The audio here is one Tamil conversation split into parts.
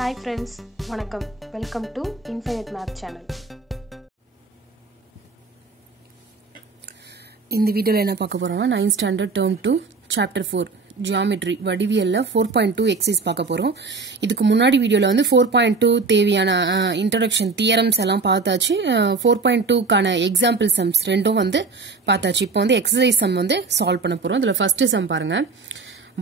Hi friends, வணக்கம். Welcome to Infinite Math Channel. இந்த வீடியோல என்ன பார்க்க போறோம்னா 9th standard term 2 chapter 4 geometry வடிவியல்ல 4.2 exercise பார்க்க போறோம். இதுக்கு முன்னாடி வீடியோல வந்து 4.2 தேவையான introduction theorems எல்லாம் பார்த்தாச்சு. 4.2 கான example sums ரெண்டும் வந்து பார்த்தாச்சு. இப்போ வந்து exercise sum வந்து சால்வ் பண்ண போறோம். இதுல first sum பாருங்க.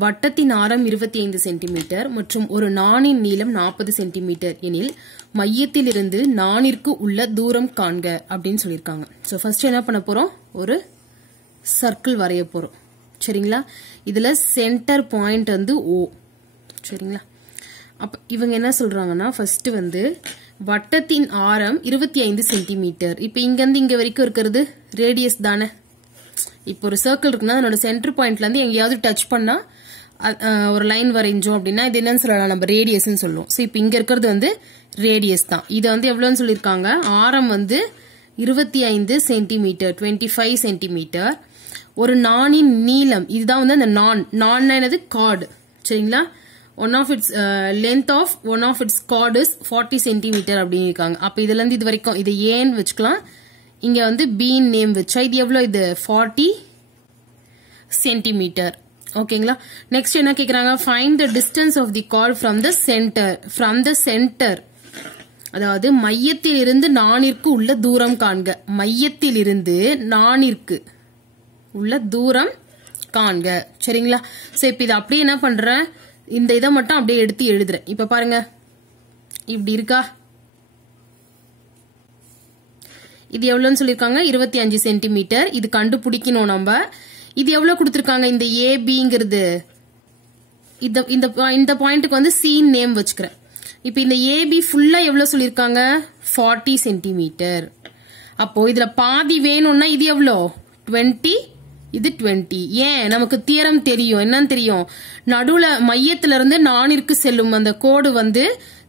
வட்டத்தின் ஆரம் 25 சென்டிமீட்டர் மற்றும் ஒரு நாணின் நீளம் 40 சென்டிமீட்டர் எனில் மையத்திலிருந்து நாணிற்கு உள்ள தூரம் காண்க அப்படின்னு சொல்லியிருக்காங்க. ஸோ ஃபர்ஸ்ட் என்ன பண்ண போறோம், ஒரு சர்க்கிள் வரைய போறோம். சரிங்களா, இதுல சென்டர் பாயிண்ட் வந்து O. சரிங்களா, அப்ப இவங்க என்ன சொல்றாங்கன்னா ஃபர்ஸ்ட் வந்து வட்டத்தின் ஆரம் 25 சென்டிமீட்டர். இப்ப இங்க இருந்து இங்க வரைக்கும் இருக்கிறது ரேடியஸ் தானே. இப்போ ஒரு சர்க்கிள் இருக்குன்னா அதனோட சென்டர் பாயிண்ட்ல இருந்து எங்கேயாவது டச் பண்ணா ஒரு லைன் வரைஞ்சோம் அப்படின்னா இது என்னன்னு சொல்லலாம், நம்ம ரேடியஸ்ன்னு சொல்லுவோம். ஸோ இப்போ இங்க இருக்கிறது வந்து ரேடியஸ் தான். இது வந்து எவ்வளோன்னு சொல்லியிருக்காங்க, ஆரம் வந்து 25 சென்டிமீட்டர் 25 சென்டிமீட்டர். ஒரு நாணின் நீளம், இதுதான் வந்து அந்த நான் என்னது கார்டு. சரிங்களா, one of its length of one of its chord is 40 centimetre அப்படின்னு இருக்காங்க. அப்போ இதுல இருந்து இது வரைக்கும் இது ஏன்னு வச்சுக்கலாம், இங்க வந்து பீன் நேம் வச்சா இது எவ்வளவு, இது 40 சென்டிமீட்டர். ஓகேங்களா, நெக்ஸ்ட் என்ன கேக்குறாங்க, find the distance of the chord from the centre. அதாவது மையத்தில் இருந்து நாணிற்கு உள்ள தூரம் காண்க. மையத்தில் இருந்து நாணிற்கு உள்ள தூரம் காண்க. சரிங்களா, சோ இப்ப இது அப்படியே என்ன பண்றேன், இந்த இதை மட்டும் அப்படியே எடுத்து எழுதுறேன். இப்ப பாருங்க, இப்படி இருக்கா, இது எவ்வளவுன்னு சொல்லிருக்காங்க, 25 சென்டிமீட்டர். இது கண்டுபிடிக்கணும் நம்ம. இது எவ்வளவு கொடுத்திருக்காங்க, இந்த ஏபிங்கிறது இந்த பாயிண்ட்டுக்கு வந்து சி நேம் வச்சுக்கிறேன். இப்ப இந்த ஏபி ஃபுல்லா எவ்வளவு சொல்லிருக்காங்க, 40 சென்டிமீட்டர். அப்போ இதுல பாதி வேணும்னா இது எவ்வளோ, 20, இது 20. ஏன், நமக்கு தியரம் தெரியும், என்னன்னு தெரியும், நடுவுல மையத்துல இருந்து நாணிற்கு செல்லும் அந்த கோடு வந்து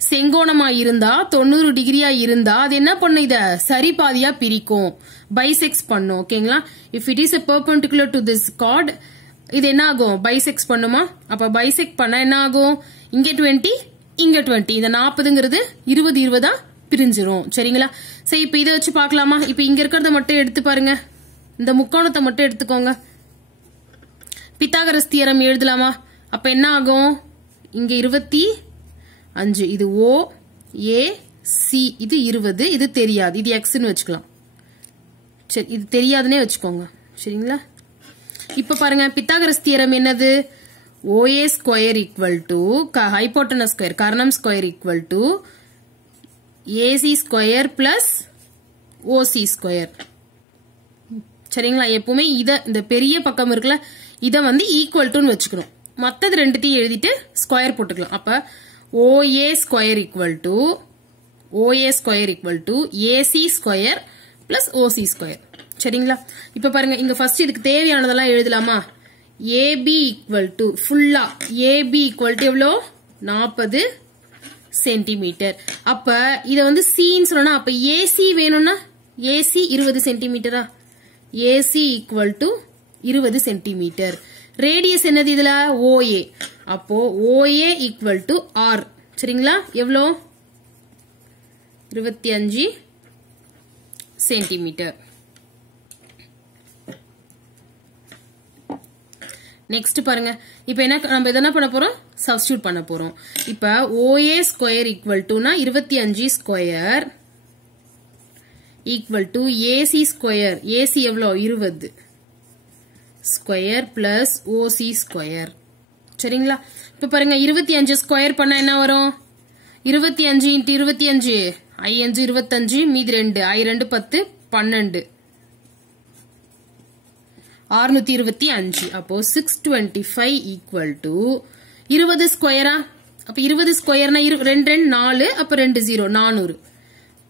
செங்கோணமா இருந்தா 90 டிகிரியா இருந்தா அது என்ன பண்ணும், இத சரி பாதியா பிரிக்கும், பைசெக்ஸ் பண்ணும். ஓகேங்களா, if it is a perpendicular to this chord இது என்ன ஆகும், பைசெக்ஸ் பண்ணுமா. அப்ப பைசெக்ட் பண்ண என்ன ஆகும், இங்க 20 இங்க 20, இந்த 40ங்கிறது 20 20 பிரிஞ்சிரும். சரிங்களா, சரி இப்ப இதை வச்சு பாக்கலாமா. இப்ப இங்க இருக்கிறத மட்டும் எடுத்து பாருங்க, இந்த முக்கோணத்தை மட்டும் எடுத்துக்கோங்க. பித்தாகரஸ் தியரம் எழுதலாமா. அப்ப என்ன ஆகும், இங்க 25, இது O A C, இது 20, இது தெரியாது, இது எக்ஸ்ன்னு வச்சுக்கலாம். சரி, இது தெரியாதுன்னே வச்சுக்கோங்க. சரிங்களா, இப்ப பாருங்க பித்தாகரஸ் தியரம் என்னது, OA square equal to hypotenuse square Karnam square equal to AC square plus OC square. சரிங்களா, எப்பவுமே இந்த பெரிய பக்கம் இருக்குல்ல, இத வந்து ஈக்குவல் டுன்னு வச்சுக்கணும். மத்தது ரெண்டுத்தையும் எழுதிட்டு ஸ்கொயர் போட்டுக்கலாம். அப்ப OA square equal to AC square plus OC square. சரிங்களா, இப்ப பாருங்க இங்க ஃபர்ஸ்ட் இதுக்கு தேவையானதெல்லாம் எழுதலாமா. AB ஈக்குவல் டு ஃபுல்லா AB ஈக்குவல் டு எவ்வளோ, 40 சென்டிமீட்டர். அப்ப இத வந்து சின்னு சொல்லணும். அப்ப AC வேணும்னா AC 20 சென்டிமீட்டரா, AC equal to 20 centimetre. Radius என்னது இதுல, OA. அப்போ OA ஈக்குவல் டு R. சரிங்களா, எவ்வளோ, 25 சென்டிமீட்டர். நெக்ஸ்ட் பாருங்க, இப்ப நம்ம என்ன பண்ண போறோம், சப்ஸ்டியூட் பண்ண போறோம். இப்ப OA ஸ்கொயர் ஈக்குவல் டுனா 25 square equal to AC square, AC எவ்வளோ 20 ஸ்கொயர் பிளஸ் OC ஸ்கொயர். சரிங்களா, இப்ப பாருங்க 25 ஸ்கொயர் பண்ணா என்ன வரும், 25 × 25 I 5 25, மீதி 2 I 2 10 12, 625. அப்போ 625 ஈக்குவல் டு 20 ஸ்கொயரா. அப்ப 20 ஸ்கொயர்னா 2 2 4, அப்ப 2 0 400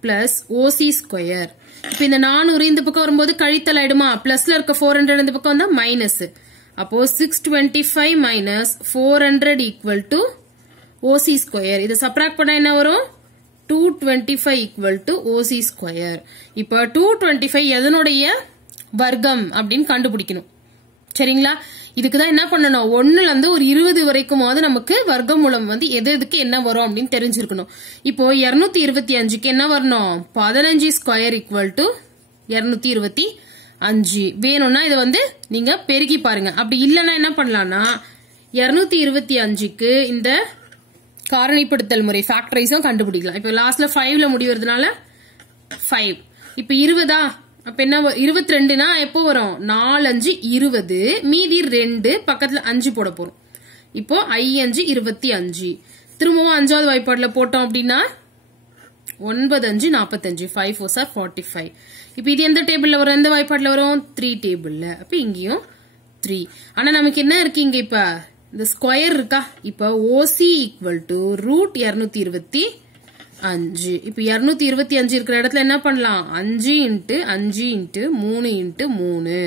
பிளஸ் OC ஸ்கொயர். இப்ப இந்த 400 இந்த பக்கம் வரும்போது கழித்தல் ஆயிடுமா, பிளஸ்ல இருக்க 400 இந்த பக்கம் வந்தா மைனஸ். அப்போ 625 minus 400 equal to OC square. இதை சப்ராக்ட் பண்ணா என்ன வரும், 225 ஈக்குவல் டு OC ஸ்கொயர். இப்ப 225 எதனுடைய வர்க்கம் அப்படின்னு கண்டுபிடிக்கணும். சரிங்களா, இதுக்குதான் என்ன பண்ணணும், 1ல இருந்து ஒரு 20 வரைக்குமாவது நமக்கு வர்க்கமூலம் வந்து எதுக்கு என்ன வரும் அப்படின்னு தெரிஞ்சிருக்கணும். இப்போ 225க்கு என்ன வரணும், 15 ஸ்கொயர் ஈக்குவல் டு 225. வேணும்னா இதை வந்து நீங்க பெருக்கி பாருங்க. அப்படி இல்லைன்னா என்ன பண்ணலாம்னா 225க்கு இந்த காரணிப்படுத்தல் முறை ஃபேக்டரைஸும் கண்டுபிடிக்கலாம். இப்போ லாஸ்ட்ல 5ல முடிவதுனால 5. இப்போ 20 அப்ப என்ன 22னா எப்போ வரும், 4 5 20, மீதி 2 பக்கத்துல 5 போட போறோம். இப்போ 5 25. திரும்பவும் 5வது வாய்ப்பாடுல போட்டோம் அப்படின்னா 9 5 45, 5 4 are 45. இப்போ இது எந்த டேபிள்ல வரும், எந்த வாய்ப்பாடுல வரும், 3 டேபிள்ல. அப்ப இங்கேயும் 3. ஆனா நமக்கு என்ன இருக்கு இங்க, இப்ப இந்த ஸ்கொயர் இருக்கா. இப்ப OC ஈக்குவல் டு ரூட் 225. இப்ப 225 இருக்கிற இடத்துல என்ன பண்ணலாம், 5 இன்ட்டு 5 இன்ட்டு 3 இன்ட்டு 3.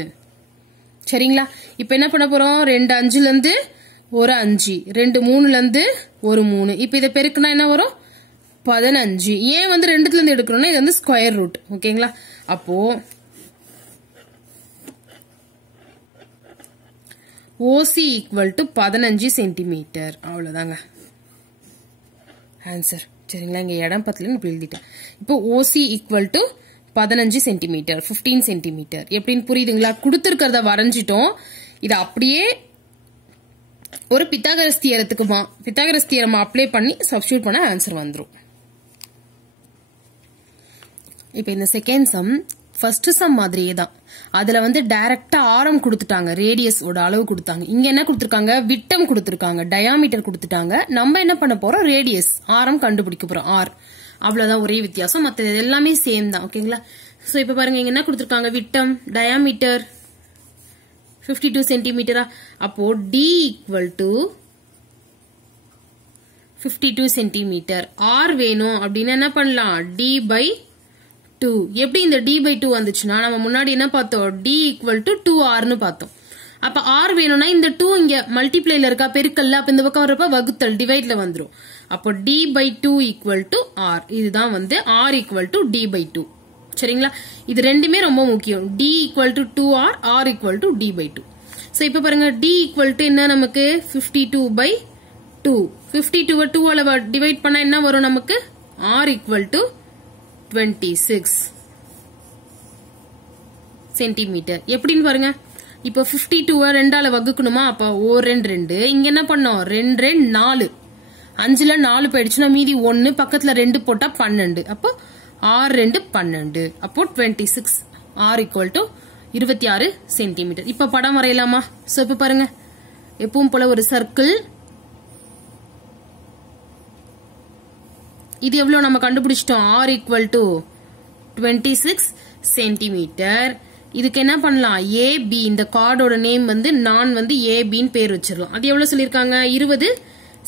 சரிங்களா. இப்ப என்ன பண்ண போறோம், 2 5ல இருந்து ஒரு 5, 2 3ல இருந்து ஒரு 3. இப்ப இதை பெருக்குனா என்ன வரும், 15. ஏன் வந்து 2ல இருந்து எடுக்கிறோம்னா இது வந்து ஸ்கொயர் ரூட். ஓகேங்களா. அப்போ OC ஈக்குவல் டு 15 சென்டிமீட்டர். அவ்வளவுதாங்க ஆன்சர். சரிங்களா. இங்க இடம் பத்தல எழுதிட்டேன். இப்போ OC equal to 15 centimetre, 15 centimetre. எப்படின்னு புரியுதுங்களா. கொடுத்திருக்கிறத வரைஞ்சிட்டோம். இது அப்படியே ஒரு பித்தாகரஸ் தியரம் அப்ளை பண்ணி சப்ஸ்டிட்யூட் பண்ண ஆன்சர் வந்துரும். இப்ப இந்த செகண்ட் சம் ஃபர்ஸ்ட் சம் மாதிரியே தான். அதுல வந்து டைரக்டா ஆரம் கொடுத்துட்டாங்க, ரேடியஸ் ஓட அளவு கொடுத்தாங்க. இங்க என்ன கொடுத்திருக்காங்க, விட்டம் கொடுத்திருக்காங்க, டயாமீட்டர் கொடுத்துட்டாங்க. நம்ம என்ன பண்ண போறோம், ரேடியஸ் ஆரம் கண்டுபிடிக்க போறோம், ஆர். அவ்வளவுதான் ஒரே வித்தியாசம், மற்ற எல்லாமே சேம் தான். ஓகேங்களா. சோ இப்ப பாருங்க இங்க என்ன கொடுத்திருக்காங்க, விட்டம், டயாமீட்டர் 52 சென்டிமீட்டரா. அப்போ D equal to 52 centimetre. R வேணும் அப்படின்னு என்ன பண்ணலாம், D/2. எப்படி இந்த D/2 வந்துச்சுன்னா நம்ம முன்னாடி என்ன பார்த்தோம், D ஈக்குவல் டு 2R பார்த்தோம். அப்ப R வேணும்னா இந்த 2 இங்க மல்டிப்ளைல இருக்கா, பெருக்கல்ல. அப்ப இந்த பக்கம் வரப்ப வகுத்தல், டிவைட்ல வந்துரும். அப்போ D/2 ஈக்குவல் டு R. இதுதான் வந்து R ஈக்குவல் டு D/2. சரிங்களா. இது ரெண்டுமே ரொம்ப முக்கியம். D equal to 2R, R equal to D/2. So இப்ப பாருங்க D ஈக்குவல் டு என்ன நமக்கு 52/2. 52 2ஆல டிவைட் பண்ணா என்ன வரும் நமக்கு, R ஈக்குவல் டு 26 சென்டிமீட்டர். எப்படின்னு பாருங்க. இப்ப 52 2ஆல வகுக்கணுமா, அப்ப 2 2. இங்க என்ன பண்ணோம், 2 2 4. 5ல 4 போயிடுச்சுன்னா மீதி 1, பக்கத்துல 2 போட்டா 12. அப்போ 6 2 12. அப்போ 26. R equal to 26 centimetre. இப்ப படம் வரையலாமா. சோ இப்ப பாருங்க, எப்பவும் போல ஒரு சர்க்கிள். இது எவ்வளவு நம்ம கண்டுபிடிச்சிட்டோம், R ஈக்குவல் டு 26 சென்டிமீட்டர். இதுக்கு என்ன பண்ணலாம், AB, இந்த கார்டோட நேம் வந்து நான் வந்து ABன்னு பேர் வச்சிடலாம். அது எவ்வளவு சொல்லிருக்காங்க, 20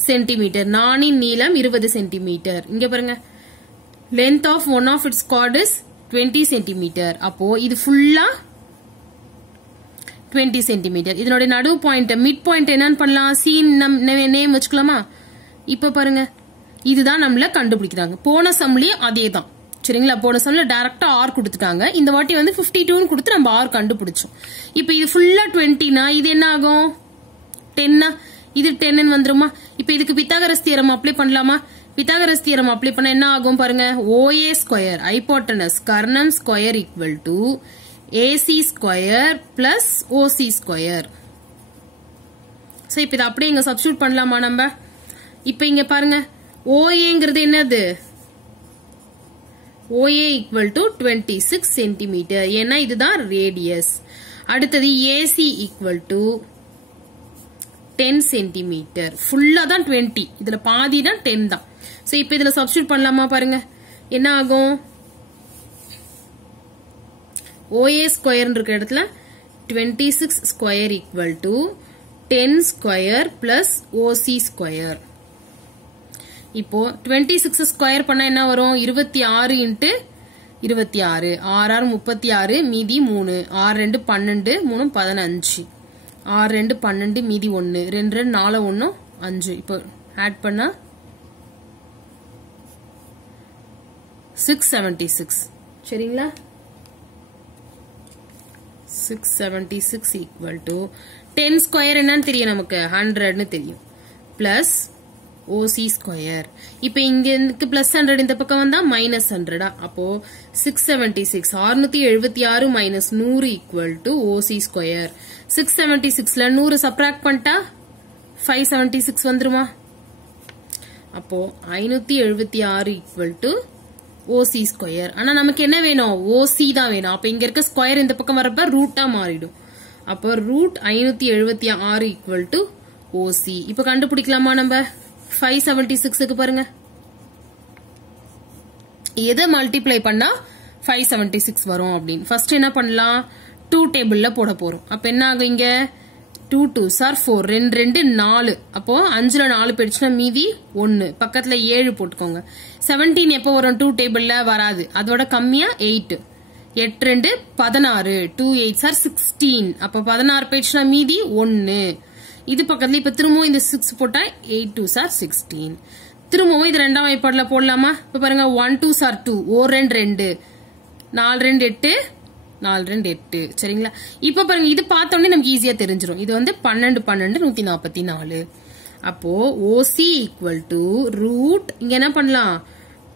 சென்டிமீட்டர். நானின் நீளம் 20 சென்டிமீட்டர். இங்க பாருங்க, length of one of its chord is 20 centimetre. அப்போ இது ஃபுல்லா 20 சென்டிமீட்டர். இதனுடைய நடு பாயிண்ட், மிட் பாயிண்ட் என்னன்னு பண்ணலாம், C நேம் வச்சுக்கலாமா. இப்ப பாருங்க, இதுதான் நம்மள கண்டுபிடிக்கிறாங்க. போன சம்லயும் அதே தான். சரிங்களா. போன சம்ல டைரக்டா R கொடுத்துட்டாங்க. இந்த வாட்டி வந்து 52 கொடுத்து நம்ம R கண்டுபிடிச்சோம். இப்ப இது ஃபுல்லா 20னா இது என்ன ஆகும், 10. இது 10 வந்துருமா. இப்ப இதுக்கு பித்தாகரஸ் தியரம் அப்ளை பண்ணலாமா. பித்தாகரஸ் தியரம் அப்ளை பண்ண என்ன ஆகும் பாருங்க, OA square hypotenuse Karnam square equal to AC square plus OC square. So இப்ப இதை அப்படியே இங்க சப்ஸ்டிட்யூட் பண்ணலாமா நம்ம. இப்ப இங்க பாருங்க, OAங்கிறது என்னது, OA ஈக்குவல் டு 26 சென்டிமீட்டர். ஏன்னா இதுதான் ரேடியஸ். அடுத்தது AC ஈக்குவல் டு 10 சென்டிமீட்டர். ஃபுல்லா தான் 20, இதுல பாதி தான் 10 தான். சோ இப்ப இதுல சப்ஸ்டிட்யூட் பண்ணலாமா பாருங்க, என்ன ஆகும், OA ஸ்கொயர் இருக்கிற இடத்துல 26 square equal to 10 square plus OC square. இப்போ 26 ஸ்கொயர் பண்ணா என்ன வரும், 26 இன்ட்டு 26. 6 6 36, மீதி 3. 6 2 12, 3 15. 6 2 12, மீதி 1. 2 2 4 1 5. இப்போ ஆட் பண்ணா 676. சரிங்களா. 676 ஈக்குவல் டு 10 ஸ்கொயர் என்னன்னு தெரியும் நமக்கு 100ன்னு தெரியும் பிளஸ் OC ஸ்கொயர். இப்போ இங்க இருக்கு பிளஸ் 100 இந்த பக்கம் வந்தா மைனஸ் 100 அப்போ 676 676 minus 100 equal to OC square. 676ல 100 சப்ராக்ட் பண்ணிட்டா 576 வந்துருமா? அப்போ 576 ஈக்குவல் டு OC ஸ்கொயர். ஆனா நமக்கு என்ன வேணும்? OC தான் வேணும். அப்ப இங்க இருக்க ஸ்கொயர் இந்த பக்கம் வரப்ப ரூட்டா மாறிடும். அப்போ ரூட் 576 ஈக்குவல் டு OC. இப்ப கண்டுபிடிக்கலாமா நம்ம? 576க்கு பாருங்க எதை மல்டிப்ளை பண்ணா 576 வரும் அப்படின்னு. ஃபர்ஸ்ட் என்ன பண்ணலாம்? 2 டேபிள்ல போட போறோம். அப்ப என்ன ஆகும்? இங்க 2 2s are 4 2 2 4 அப்போ 5ல 4 போயிடுச்சுன்னா மீதி 1 பக்கத்துல 7 போட்டுக்கோங்க. 17 எப்போ வரும்? 2 டேபிள்ல வராது. அதோட கம்மியா 8 8 2 16 2 8s are 16 அப்ப 16 போயிடுச்சுன்னா மீதி 1 இது பக்கத்துல இப்ப திரும்பவும் இந்த 6 போட்டா 8 2s are 16 திரும்பவும் இது ரெண்டாம் வாய்ப்பாடுல போடலாமா? இப்ப பாருங்க 1 2s are 2 1 2 2 4 2 8 4 2 8 சரிங்களா? இப்ப பாருங்க இது பார்த்தோன்னே நமக்கு ஈஸியா தெரிஞ்சிடும். இது வந்து 12 12 144 அப்போ OC ஈக்குவல் டு ரூட் இங்க என்ன பண்ணலாம்?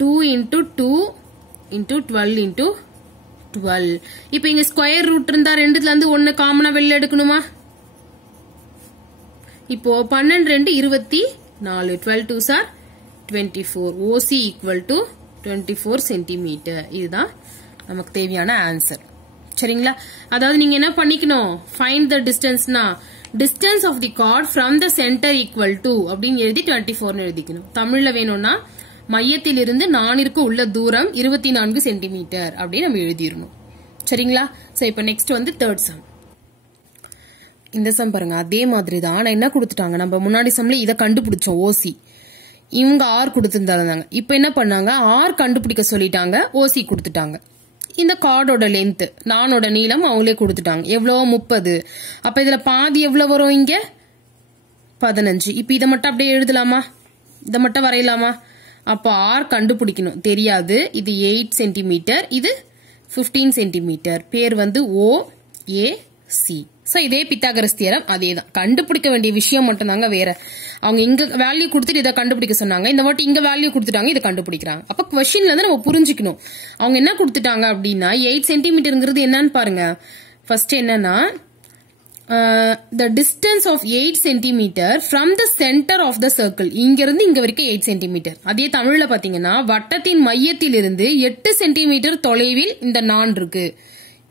2 into 2 into 12 into 12. இப்ப இங்க ஸ்கொயர் ரூட் இருந்தா ரெண்டுல இருந்து 1 காமனா வெளில எடுக்கணுமா? இப்போ 12 2 24 12 2s are 24 OC equal to 24 centimetre. இதுதான் நமக்கு தேவையான ஆன்சர் சரிங்களா? அதாவது நீங்க என்ன பண்ணிக்கணும்? ஃபைண்ட் த டிஸ்டன்ஸ்னா distance of the chord from the centre equal to அப்படின்னு எழுதி 24 எழுதிக்கணும். தமிழ்ல வேணும்னா மையத்திலிருந்து நானிற்கு உள்ள தூரம் 24 சென்டிமீட்டர் அப்படின்னு நம்ம எழுதிடணும் சரிங்களா? சோ இப்போ நெக்ஸ்ட் வந்து தேர்ட் சம். இந்த சம் பாருங்க அதே மாதிரி தான். ஆனா என்ன கொடுத்துட்டாங்க? நம்ம முன்னாடி சம்ல இதை கண்டுபிடிச்சோம் OC. இவங்க R கொடுத்துருந்தாங்க. இப்ப என்ன பண்ணாங்க? R கண்டுபிடிக்க சொல்லிட்டாங்க, OC கொடுத்துட்டாங்க. இந்த கார்டோட லென்த் நானோட நீளம் அவங்களே கொடுத்துட்டாங்க. எவ்வளவு? 30. அப்ப இதுல பாதி எவ்வளவு வரும்? இங்க 15. இப்ப இதை மட்டும் அப்படியே எழுதலாமா? இதை மட்டும் வரையலாமா? அப்ப R கண்டுபிடிக்கணும். தெரியாது. இது 8 சென்டிமீட்டர், இது 15 சென்டிமீட்டர். பேர் வந்து OAC. சோ இதே பித்தாகரஸ் தியரம் அதேதான். கண்டுபிடிக்க வேண்டிய விஷயம் மட்டும் தாங்க வேற. அவங்க இங்க வேல்யூ கொடுத்துட்டு இதை கண்டுபிடிக்க சொன்னாங்க, இந்த வாட்டி இங்க வேல்யூ கொடுத்துட்டாங்க, இதை கண்டுபிடிக்கிறாங்க. அப்ப क्वेश्चनல இருந்து நம்ம புரிஞ்சுக்கணும் அவங்க என்ன கொடுத்துட்டாங்க அப்படின்னா 8 சென்டிமீட்டர்ங்கிறது என்னன்னு பாருங்க. ஃபர்ஸ்ட் என்னன்னா the distance of 8 centimeter from the center of the circle. இங்க இருந்து இங்க வரைக்கும் 8 சென்டிமீட்டர். அதே தமிழ்ல பாத்தீங்கன்னா வட்டத்தின் மையத்திலிருந்து 8 சென்டிமீட்டர் தொலைவில் இந்த நான் இருக்கு.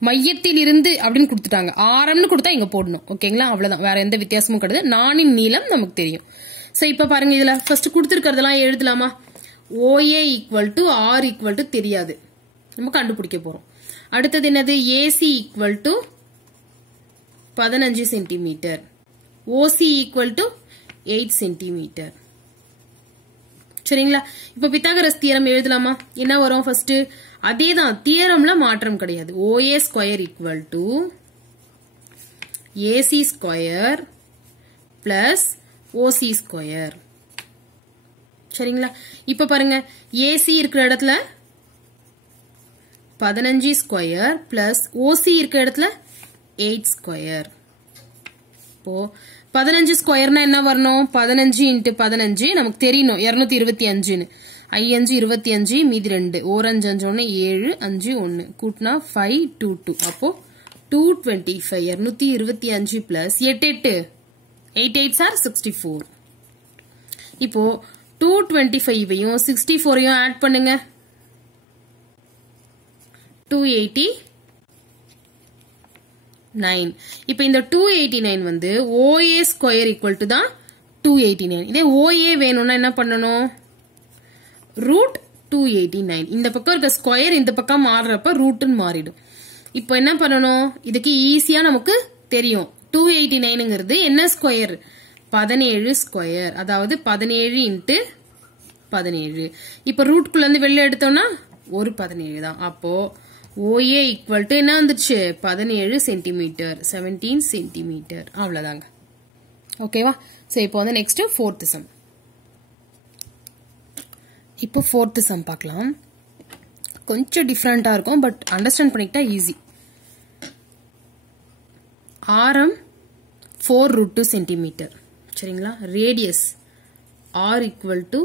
மையத்தில் இருந்து அப்படின்னு கொடுத்துட்டாங்க. ஆரம்னு கொடுத்தா இங்க போடணும். ஓகேங்களா? அவ்வளவுதான், வேற எந்த வித்தியாசமும் கிடையாது. நானின் நீளம் நமக்கு தெரியும். சோ இப்ப பாருங்க இதுல ஃபர்ஸ்ட் கொடுத்திருக்கிறதெல்லாம் எழுதலாமா? OA equal to R equal to தெரியாது, நம்ம கண்டுபிடிக்க போறோம். அடுத்தது என்னது? AC equal to 15 centimetre, OC equal to 8 centimetre. சரிங்களா? இப்ப பித்தாகரஸ் தியரம் எழுதலாமா? என்ன வரும்? ஃபர்ஸ்ட் அதேதான், தியரம்ல மாற்றம் கிடையாது. OA square equal to AC square plus OC square. சரிங்களா? இப்ப பாருங்க AC இருக்கிற இடத்துல 15 ஸ்கொயர் பிளஸ் OC இருக்கிற இடத்துல 8 ஸ்கொயர். இப்போ 15 ஸ்கொயர்னா என்ன வரணும்? 15 இன்ட்டு 15 நமக்கு தெரியணும் 225. 5 25 மீதி 2 ஓரஞ்சு 5 1 7 5 1 கூட்டினா 5 2 2 அப்போ 225 225 பிளஸ் 8 8 8 8s are 64. இப்போ 225ஐயும் 64ஐயும் ஆட் பண்ணுங்க, 289. இப்ப இந்த 289 வந்து OA ஸ்கொயர் ஈக்குவல் டு தான் 289. இதே OA வேணும்னா என்ன பண்ணணும்? ரூட் 289. இந்த பக்கம் இருக்க ஸ்கொயர் இந்த பக்கம் மாறுறப்ப ரூட்னு மாறிடும். இப்போ என்ன பண்ணணும்? இதுக்கு ஈஸியா நமக்கு தெரியும் 289ங்கிறது என்ன ஸ்கொயர்? 17 ஸ்கொயர், அதாவது 17 இன்ட்டு 17. இப்ப ரூட்குள்ள இருந்து வெளில எடுத்தோம்னா ஒரு 17 தான். அப்போ OA ஈக்குவல் டு என்ன வந்துச்சு? 17 சென்டிமீட்டர், 17 சென்டிமீட்டர். அவ்வளவுதாங்க. ஓகேவா? சோ இப்போ வந்து நெக்ஸ்ட் ஃபோர்த் சம். இப்போ ஃபோர்த் சம் பார்க்கலாம். கொஞ்சம் டிஃப்ரெண்டா இருக்கும், பட் அண்டர்ஸ்டாண்ட் பண்ணிக்கிட்டா ஈஸி. ஆரம் 4√2 சென்டிமீட்டர். சரிங்களா? Radius r equal to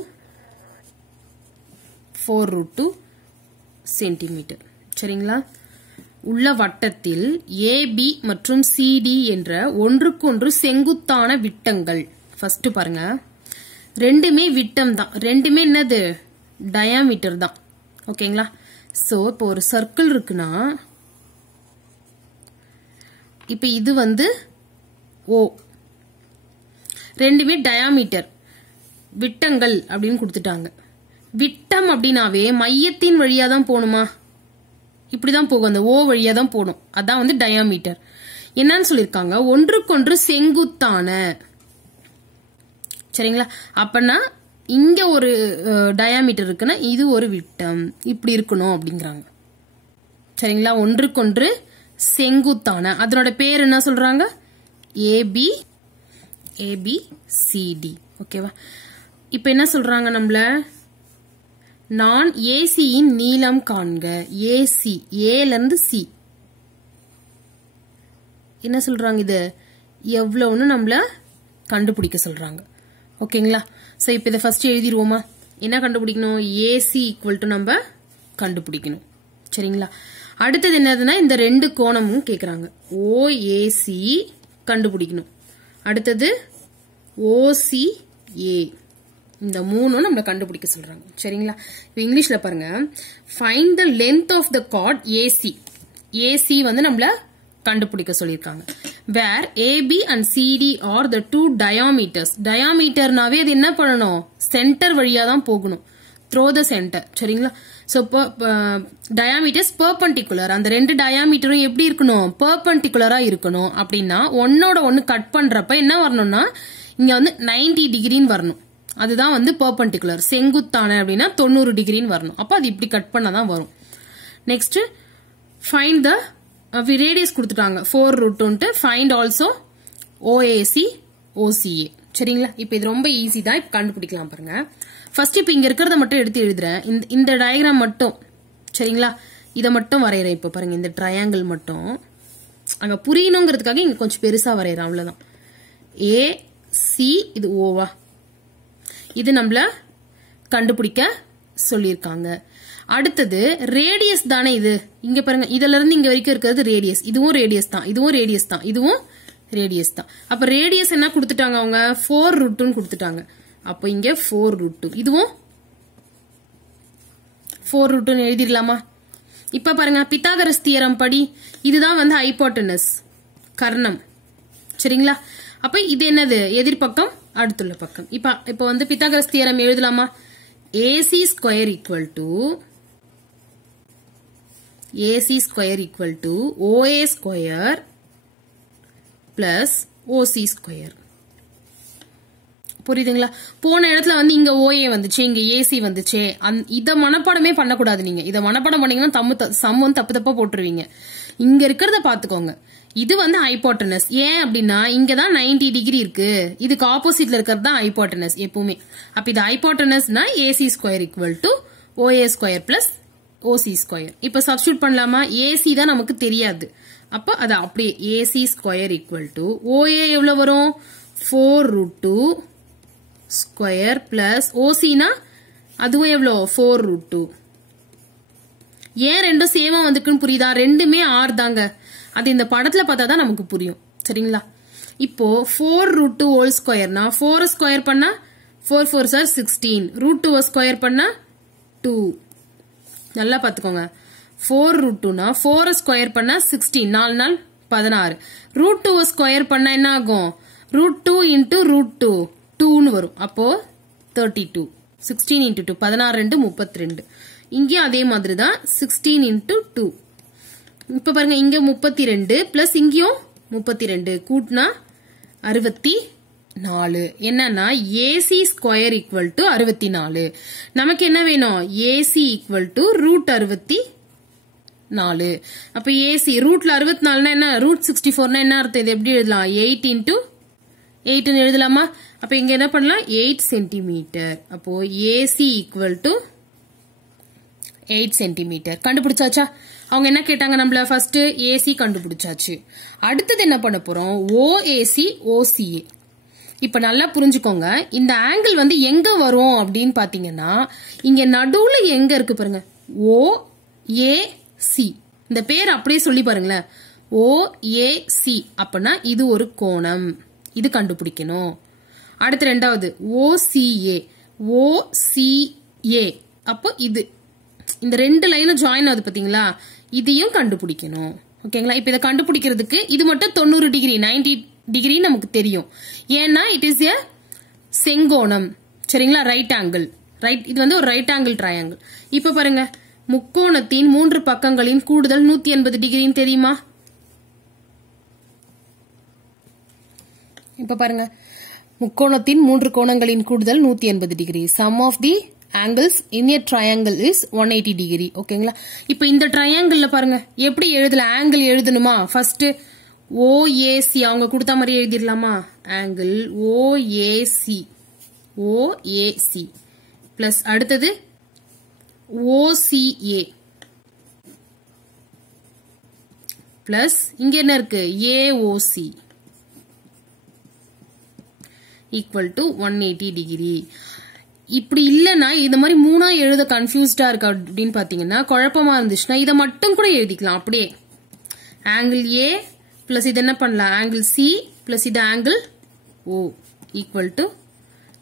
4√2 centimetre. சரிங்களா? உள்ள வட்டத்தில் AB மற்றும் CD என்ற ஒன்றுக்கொன்று செங்குத்தான விட்டங்கள். ஃபர்ஸ்ட் பாருங்க, ரெண்டுமே விட்டம் தான், ரெண்டுமே என்னது? டயாமீட்டர் தான். ஓகேங்களா? சோ இப்போ ஒரு சர்க்கிள் இருக்குன்னா, இப்ப இது வந்து O, ரெண்டுமே டயாமீட்டர், விட்டங்கள் அப்படின்னு கொடுத்துட்டாங்க. விட்டம் அப்படின்னாவே மையத்தின் வழியா தான் போகணுமா? இப்படிதான் போகும், அந்த O வழியா தான் போகணும். அதான் வந்து டயாமீட்டர். என்னன்னு சொல்லிருக்காங்க? ஒன்றுக்கொன்று செங்குத்தான. சரிங்களா? அப்பனா இங்க ஒரு டயாமீட்டர் இருக்குன்னா இது ஒரு விட்டம், இப்படி இருக்கணும் அப்படிங்கிறாங்க. சரிங்களா? ஒன்றுக்கொன்று செங்குத்தான, அதனோட பேர் என்ன சொல்றாங்க? ABCD. ஓகேவா? இப்ப என்ன சொல்றாங்க நம்மள? நான் ஏசியின் நீளம் காண்க. ஏசி, ஏல இருந்து சி என்ன சொல்றாங்க? இது எவ்வளவுன்னு நம்மள கண்டுபிடிக்க சொல்றாங்க. ஓகேங்களா? சோ இப்ப இதை ஃபர்ஸ்ட் எழுதிடுவோமா? என்ன கண்டுபிடிக்கணும்? ஏசி ஈக்குவல் டு நம்ம கண்டுபிடிக்கணும். சரிங்களா? அடுத்தது என்னதுன்னா, இந்த ரெண்டு கோணமும் கேக்குறாங்க. ஓஏசி கண்டுபிடிக்கணும். அடுத்தது OCA, இந்த மூணும் நம்ம கண்டுபிடிக்க சொல்றாங்க. சரிங்களா? இப்போ இங்கிலீஷ்ல பாருங்க, find the length of the chord AC. AC வந்து நம்மள கண்டுபிடிக்க சொல்லிருக்காங்க. வேர் AB and CD are the two diameters. டயாமீட்டர்னாவே அது என்ன பண்ணணும்? சென்டர் வழியா தான் போகணும். Through the centre. சரிங்களா? So diameters perpendicular. அந்த ரெண்டு டயாமீட்டரும் எப்படி இருக்கணும்? பெர்பெண்டிகுலரா இருக்கணும். அப்படின்னா ஒன்னோட ஒன்னு கட் பண்றப்ப என்ன வரணும்னா, இங்க வந்து 90 டிகிரின்னு வரணும். அதுதான் வந்து பெர்பெண்டிகுலர். செங்குத்தான அப்படின்னா 90 டிகிரின்னு வரணும். அப்ப அது இப்படி கட் பண்ணாதான் வரும். நெக்ஸ்ட் ஃபைண்ட் த ரேடியஸ் கொடுத்துட்டாங்க 4√2. Find also OAC OCA. சரிங்களா? இப்ப இது ரொம்ப ஈஸி தான், இப்ப கண்டுபிடிக்கலாம் பாருங்க. ஃபர்ஸ்ட் இப்ப இங்க இருக்கிறத மட்டும் எடுத்து எழுதுறேன். இந்த டயக்ராம் மட்டும். சரிங்களா? இதை மட்டும் வரைகிறேன். இப்ப பாருங்க, இந்த ட்ரையாங்கிள் மட்டும் அங்க புரியணுங்கிறதுக்காக இங்க கொஞ்சம் பெருசா வரைகிறேன், அவ்வளவுதான். AC, இது ஓவா, இது நம்மள கண்டுபிடிக்க சொல்லியிருக்காங்க. அடுத்தது ரேடியஸ் தானே இது. இங்க பாருங்க, இதுல இருந்து இங்க வரைக்கும் இருக்கிறது ரேடியஸ். இதுவும் ரேடியஸ் தான், இதுவும் ரேடியஸ் தான், இதுவும் ரேடியஸ் தான். அப்ப ரேடியஸ் என்ன கொடுத்துட்டாங்க அவங்க? 4√2 கொடுத்துட்டாங்க. அப்ப இங்க 4√2, இதுவும் 4√2 எழுதிடலாமா? இப்ப பாருங்க, பித்தாகரஸ் தியரம் படி இதுதான் வந்து ஹைபோட்டனஸ், கர்ணம். சரிங்களா? அப்ப இது என்னது? எதிர்பக்கம், அடுத்துள்ள பக்கம். இப்ப வந்து பித்தாகரஸ் தியரம் எழுதலாமா? AC square equal to OA square plus OC square. புரியுதுங்களா? போன இடத்துல வந்து இங்க OA வந்துச்சு, இங்க AC வந்துச்சு. இத மனப்பாடமே பண்ணக்கூடாது. நீங்க இத மனப்பாடம் பண்ணீங்கன்னா சம் வந்து தப்பு போட்டுருவீங்க. இங்க இருக்கிறத பாத்துக்கோங்க. இது வந்து ஹைபோட்டனஸ். ஏன் அப்படின்னா இங்கதான் 90 டிகிரி இருக்கு, இதுக்கு ஆப்போசிட்ல இருக்கிறது தான் ஹைபோட்டனஸ் எப்பவுமே. அப்ப இது ஹைபோட்டனஸ்னா AC square equal to OA square plus OC square. இப்ப சப்ஸ்டியூட் பண்ணலாமா? AC தான் நமக்கு தெரியாது. அப்ப அது அப்படியே AC square equal to OA எவ்வளவு வரும்? 4√2 ஸ்கொயர் பிளஸ் OCனா அதுவும் எவ்வளோ? 4√2. ஏன் ரெண்டும் சேமா வந்துக்குன்னு புரியுதா? ரெண்டுமே R தாங்க. அது இந்த படத்துல பார்த்தா தான் நமக்கு புரியும். சரிங்களா? இப்போ 4√2 ஹோல் ஸ்கொயர்னா 4 ஸ்கொயர் பண்ணா 4 4s are 16. √2 ஸ்கொயர் பண்ணா 2. நல்லா பாத்துக்கோங்க. 4√2னா 4 ஸ்கொயர் பண்ணா 16, 4 நாள் 16. √2 ஸ்கொயர் பண்ணா என்ன ஆகும்? √2 into √2 2ன்னு வரும். அப்போ 32. 16 into 2 16 2 32. இங்கேயும் அதே மாதிரி தான் 16 into 2. இப்ப பாருங்க, இங்க 32 பிளஸ் இங்கேயும் 32 கூட்டினா 64. என்னன்னா AC ஸ்கொயர் ஈக்குவல் டு 64. நமக்கு என்ன வேணும்? AC equal to √64. அப்ப AC ரூட்ல 64னா என்ன? √64னா என்ன அர்த்தம்? இது எப்படி எழுதலாம்? 8 into 8 எழுதலாமா? அப்ப இங்க என்ன பண்ணலாம்? 8 சென்டிமீட்டர். அப்போ AC ஈக்குவல் டு 8 சென்டிமீட்டர். கண்டுபிடிச்சாச்சா? அவங்க என்ன கேட்டாங்க நம்மள? ஃபர்ஸ்ட் ஏசி கண்டுபிடிச்சாச்சு. அடுத்தது என்ன பண்ண போறோம்? OAC OCA. இப்ப நல்லா புரிஞ்சுக்கோங்க, இந்த ஆங்கிள் வந்து எங்க வரும் அப்படின்னு பாத்தீங்கன்னா, இங்க நடுவுல எங்க இருக்கு பாருங்க, ஓஏசி. இந்த பேர் அப்படியே சொல்லி பாருங்களேன், ஓஏசி. அப்பனா இது ஒரு கோணம், இது கண்டுபிடிக்கணும். அடுத்து ரெண்டாவது ஓசிஏ. ஓசிஏ அப்போ இது, இந்த ரெண்டு லைனும் ஜாயின் ஆகுது பாத்தீங்களா, இதையும் கண்டுபிடிக்கணும். ஓகேங்களா? இப்ப இதை கண்டுபிடிக்கிறதுக்கு இது மட்டும் 90 டிகிரி 90 டிகிரி நமக்கு தெரியும். ஏன்னா இட் இஸ் எ செங்கோணம். சரிங்களா? Right angle. ரைட், இது வந்து ஒரு ரைட் ஆங்கிள் ட்ரையாங்கிள். இப்ப பாருங்க, முக்கோணத்தின் 3 பக்கங்களின் கூடுதல் 180 டிகிரின்னு தெரியுமா? இப்ப பாருங்க, முக்கோணத்தின் 3 கோணங்களின் கூடுதல் 180 degree. Sum of the angles in a triangle is 180 degree. ஓகேங்களா? இப்ப இந்த ட்ரையாங்கிள்ல பாருங்க எப்படி எழுதல, ஆங்கிள் எழுதணுமா? ஃபர்ஸ்ட் ஓஏசி அவங்க கொடுத்த மாதிரி எழுதிடலாமா? ஆங்கிள் ஓஏசி, ஓஏசி பிளஸ் அடுத்தது ஓசிஏ பிளஸ் இங்க என்ன இருக்கு, ஏஓசி ஈக்குவல் டு 180 டிகிரி. இப்படி இல்லைன்னா இந்த மாதிரி மூணா எழுத கன்ஃபியூஸ்டா இருக்கு அப்படின்னு பாத்தீங்கன்னா, குழப்பமா இருந்துச்சுன்னா இதை மட்டும் கூட எழுதிக்கலாம் அப்படியே. ஆங்கிள் ஏ பிளஸ் இது என்ன பண்ணலாம், ஆங்கிள் சி பிளஸ் இது ஆங்கிள் ஓ ஈக்குவல் டு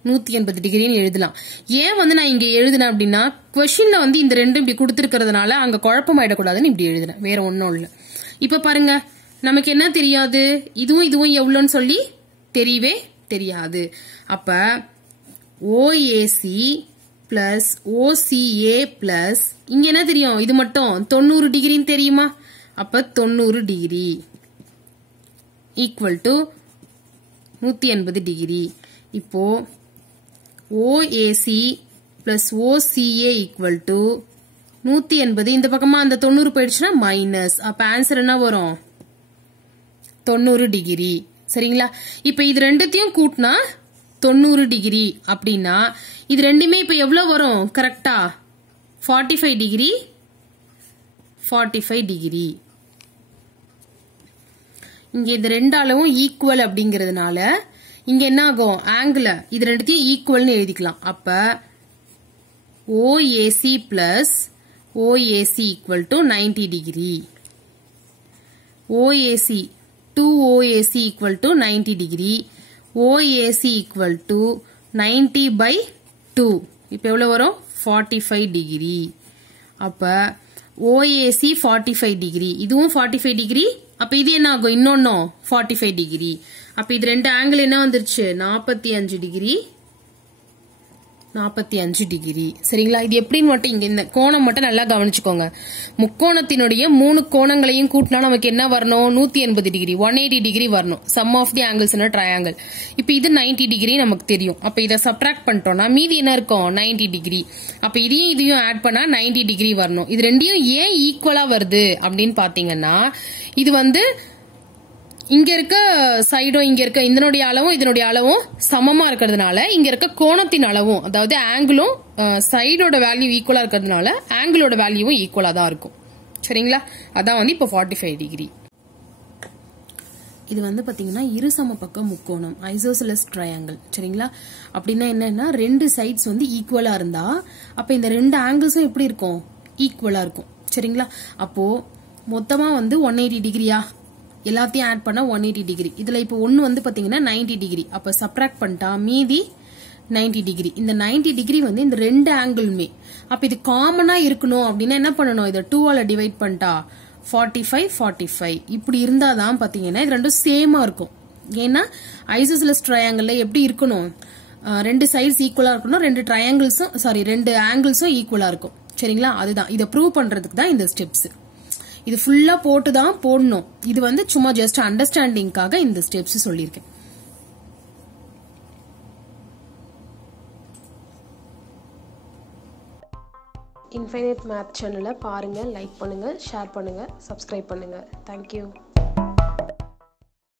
180 டிகிரின்னு எழுதலாம். ஏன் வந்து நான் இங்க எழுதினேன் அப்படின்னா, கொஸ்டின்ல வந்து இந்த ரெண்டும் இப்படி கொடுத்துருக்கிறதுனால அங்க குழப்பம் ஆயிடக்கூடாதுன்னு இப்படி எழுதினேன், வேற ஒன்னும் இல்லை. இப்ப பாருங்க, நமக்கு என்ன தெரியாது, இதுவும் இதுவும் எவ்வளோன்னு சொல்லி தெரியவே தெரியாது. அப்ப ஓஏசி பிளஸ் ஓசிஏ பிளஸ் இங்க என்ன தெரியும், இது மட்டும் 90 டிகிரின்னு தெரியுமா? அப்ப 90 டிகிரி ஈக்குவல் டு 180 டிகிரி. இப்போ OAC plus OCA equal to 180. இந்த பக்கமா அந்த 90 போயிடுச்சுன்னா மைனஸ். அப்ப ஆன்சர் என்ன வரும், 90 டிகிரி. சரிங்களா? இப்ப இது ரெண்டுத்தையும் கூட்டினா 90 டிகிரி அப்படின்னா இது ரெண்டுமே இப்ப எவ்வளவு வரும் கரெக்டா? 45 டிகிரி, 45 டிகிரி. இங்க இந்த ரெண்டு அளவும் ஈக்குவல் அப்படிங்கறதுனால இங்க என்ன ஆகும், ஆங்கிள் இது ரெண்டுத்தையும் ஈக்குவல்னு எழுதிக்கலாம். அப்ப OAC plus OAC equal to 90 degree. OAC 2OAC equal to 90 degree. OAC equal to 90 by 2. இப்ப எவ்வளவு வரும், 45 degree. அப்ப OAC 45 degree. இதுவும் 45 degree. அப்ப இது என்ன ஆகும், இன்னொன்னும் 45 degree. அப்ப இது ரெண்டு ஆங்கிள் என்ன வந்துருச்சு, 45 degree, 45 டிகிரி. சரிங்களா? இது எப்படின்னு மட்டும் இங்க இந்த கோணம் மட்டும் நல்லா கவனிச்சுக்கோங்க. முக்கோணத்தினுடைய 3 கோணங்களையும் கூட்டினா நமக்கு என்ன வரணும், 180 டிகிரி, 180 டிகிரி வரணும். Sum of the angles in triangle. இப்ப இது 90 டிகிரி நமக்கு தெரியும். அப்ப இதை சப்ட்ராக்ட் பண்ணிட்டோம்னா மீதி என்ன இருக்கும், 90 டிகிரி. அப்ப இதையும் ஆட் பண்ணா 90 டிகிரி வரணும். இது ரெண்டையும் ஏன் ஈக்குவலா வருது அப்படின்னு பாத்தீங்கன்னா, இது வந்து இங்க இருக்க சைடும் இங்க இருக்க இதனுடைய அளவும் சமமா இருக்கிறதுனால இங்க இருக்க கோணத்தின் அளவும், அதாவது ஆங்கிளும் சைடோட வேல்யூ ஈக்குவலா இருக்கிறதுனால ஆங்கிளோட வேல்யூவும் ஈக்குவலா தான் இருக்கும். சரிங்களா? அதான் வந்து இப்போ 45 டிகிரி. இது வந்து பாத்தீங்கன்னா இருசம பக்க முக்கோணம், ஐசோசெலஸ் ட்ரையாங்கிள். சரிங்களா? அப்படின்னா என்னன்னா, ரெண்டு சைட்ஸ் வந்து ஈக்குவலா இருந்தா அப்ப இந்த ரெண்டு ஆங்கிள்ஸும் எப்படி இருக்கும், ஈக்குவலா இருக்கும். சரிங்களா? அப்போ மொத்தமா வந்து 180 டிகிரியா, எல்லாத்தையும் ஆட் பண்ணா 180 டிகிரி. இதுல இப்போ ஒன்னு வந்து பாத்தீங்கன்னா 90 டிகிரி. அப்ப சப்ட்ராக்ட் பண்ணிட்டா மீதி 90 டிகிரி. இந்த 90 டிகிரி வந்து இந்த ரெண்டு ஆங்கிளுமே. அப்ப இது காமனா இருக்கணும் அப்படின்னா என்ன பண்ணணும், இதை 2ஆல டிவைட் பண்ணிட்டா 45 45 இப்படி இருந்தாதான் பாத்தீங்கன்னா இது ரெண்டும் சேமா இருக்கும். ஏன்னா ஐசோசெலஸ் ட்ரையாங்கிள்ல எப்படி இருக்கணும், ரெண்டு சைட்ஸ் ஈக்குவலா இருக்கணும், ரெண்டு ஆங்கிள்ஸும் ஈக்குவலா இருக்கும். சரிங்களா? அதுதான் இதை ப்ரூவ் பண்றதுக்கு தான் இந்த ஸ்டெப்ஸ். இது ஃபுல்லா போட்டு தான் போடணும். இது வந்து சும்மா ஜஸ்ட் அண்டர்ஸ்டாண்டிங்காக இந்த ஸ்டெப்ஸ் சொல்லியிருக்கேன். இன்ஃபைனைட் மேத் சேனலை பாருங்கள், லைக் பண்ணுங்கள், ஷேர் பண்ணுங்கள், சப்ஸ்கிரைப் பண்ணுங்கள். தேங்க்யூ.